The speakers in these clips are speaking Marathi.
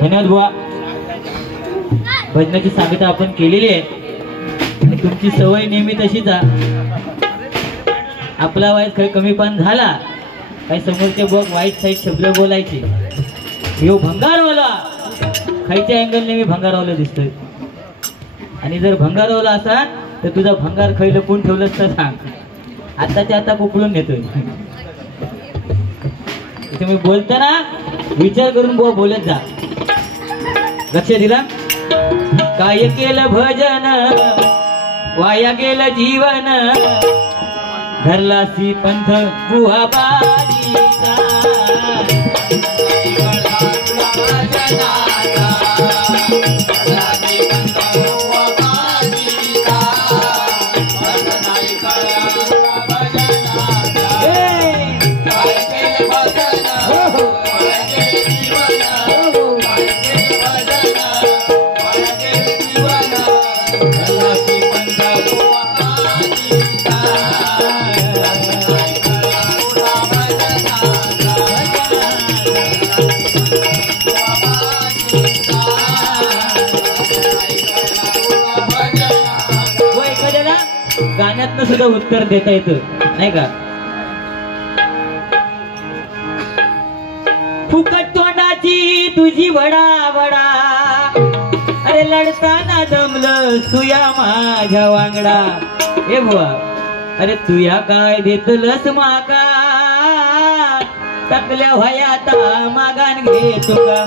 धन्यवाद बुवा. भजनाची सांगता आपण केलेली आहे आणि तुमची सवय नेहमी तशीच आहे. आपला वाईट काही कमीपण झाला काही समोरचे बघ वाईट साईट शब्द बोलायचे. यो भंगारवाला खायच्या अँगल नेहमी भंगारवाला दिसतोय. आणि जर भंगारवाला असा तर तुझा भंगार खाई लपून ठेवलंस तर सांग. आताच्या आता कुपळून नेतोय. तुम्ही बोलताना विचार करून बुवा बोलत जा. लक्ष दिला. काय केलं भजन वाया गेलं जीवन धरलासी पंथ गुहाबाजीचा. गाण्यातनं सुद्धा उत्तर देता येतं नाही का. फुकट तोंडाची तुझी वडा वडा अरे लढताना दमलं तुया माझ्या वांगडा. ए बुवा अरे तुया काय देतलस मागा टाकल्या वयाता मागान घे तुका.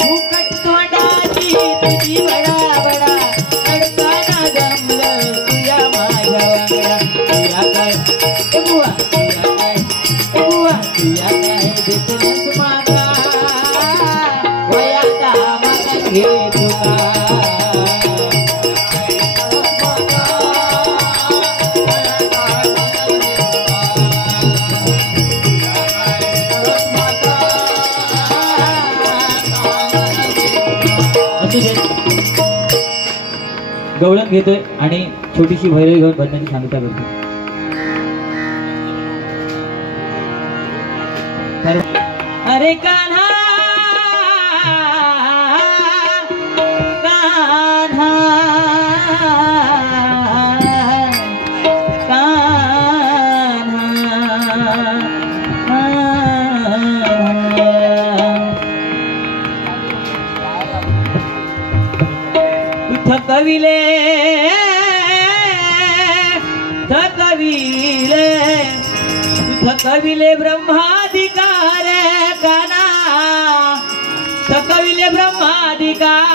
फुकट तोंडाची तुझी वडा वडा लढताना जमलं तुया माझ्या वांगडा. तुया काय ए बुवा तुया काय ए बुवा तुया काय देतलंस मागा वयाता मागा घे तुका. गवळण घेतोय आणि छोटीशी भैरवी घेऊन भजनाची सांगता करतो. अरे कान्हा कान्हा थकविले थकविले थकविले ब्रह्माधिकार काना थकविले ब्रह्माधिकार.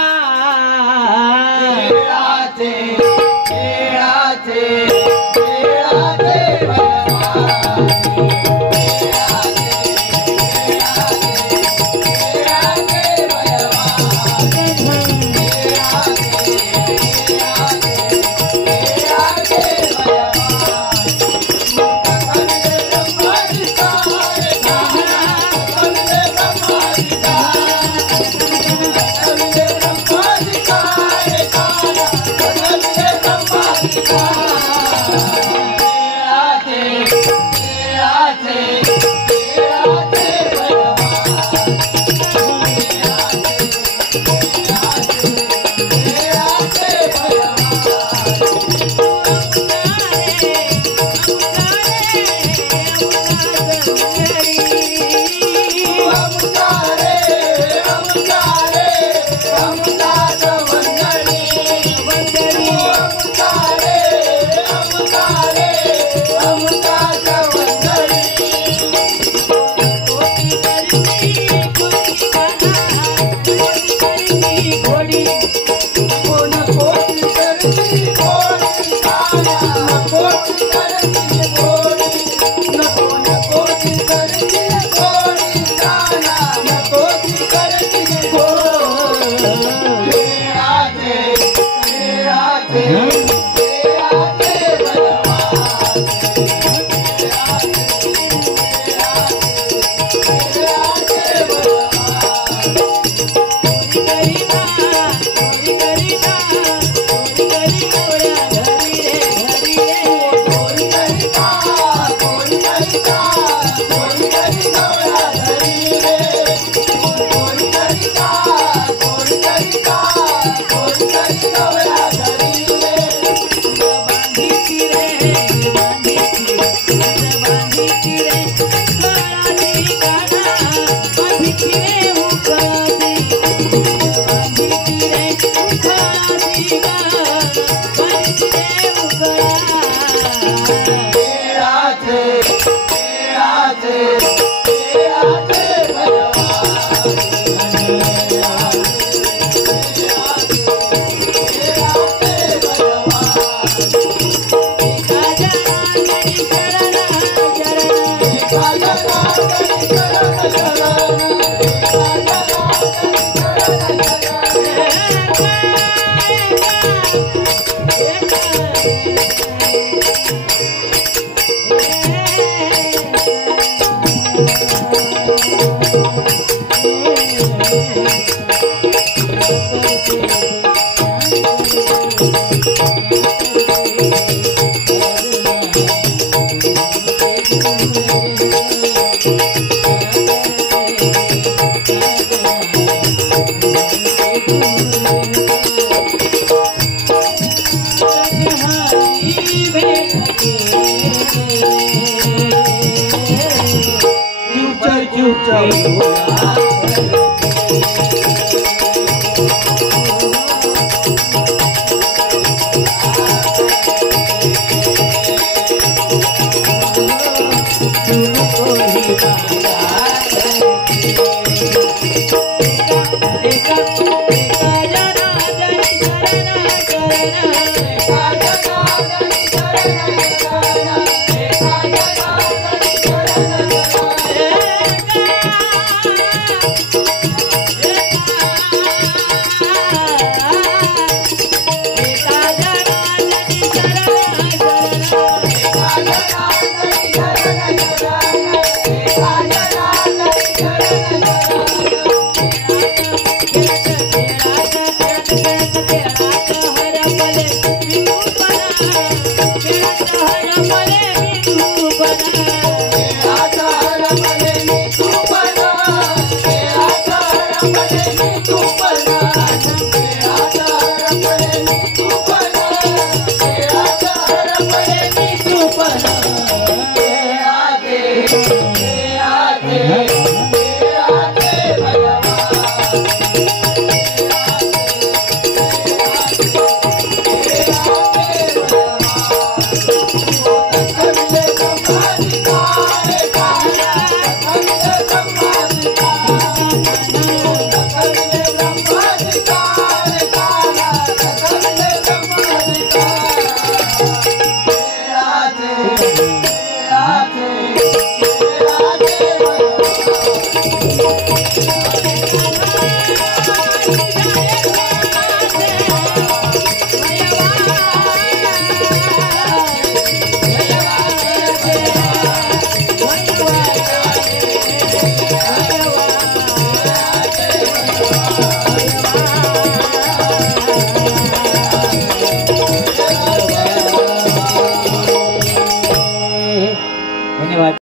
Super.